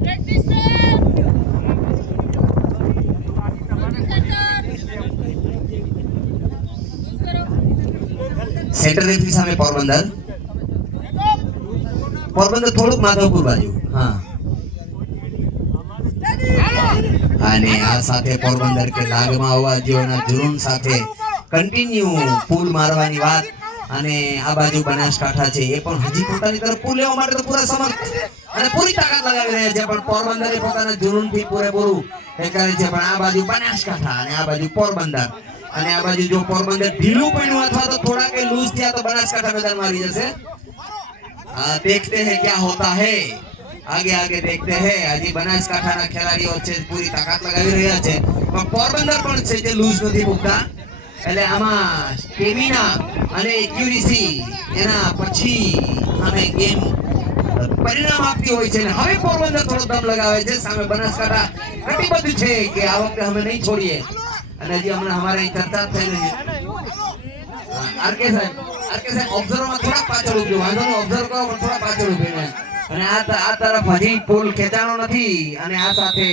Practice centre referee સામે પોરબંદર પોરબંદર થોડુંક માધવપુર બાજુ હા અને આ સાથે પોરબંદર કે લાગમાં અવાજીઓના જુનૂન સાથે કન્ટિન્યુ પુલ મારવાની વાત અને આ બાજુ બનાસકાંઠા છે એ પણ હજી પોતાની તરફ પુલ લેવા માટે તો પૂરા સમર્થ અને પૂરી તાકાત લગાવી રહ્યા છે પણ પોરબંદરે પોતાના જુનૂનથી પૂરેપૂરું એ કરે છે પણ આ બાજુ બનાસકાંઠા અને આ બાજુ પોરબંદર અને આ બાજુ જો પોરબંદર ઢીલું પડ્યું અથવા તો થોડા કે લૂઝ થયા તો બનાસકાંઠા મેદાન મારી જશે आ, देखते हैं क्या होता है आगे आगे देखते हैं હજી બનાસકાંઠાના ખેલાડીઓ છે પૂરી તાકાત લગાવી રહ્યા છે પણ પોરબંદર પણ છે જે લૂઝ નથી મૂકતા એટલે આમાં સ્ટેમિના અને એક્યુરેસી એના પછી અમે ગેમ પરિણામ આપતી હોય છે. હવે પોરબંદર થોડો દમ લગાવે છે. સામે બનાસકાંઠા કટિબદ્ધ છે કે આ વખતે અમે નહીં છોડીએ. અને હજી હમણાં અમારે ચર્ચા થઈ રહી આરકે સાહેબ આરકે સાહેબ ઓબ્ઝર્વમાં થોડા પાછળ ઉભજો વાંધો નહીં ઓબ્ઝર્વ કરો પણ થોડા પાછળ ઉભીને અને આ આ તરફ હજી પુલ ખેંચાણો નથી. અને આ સાથે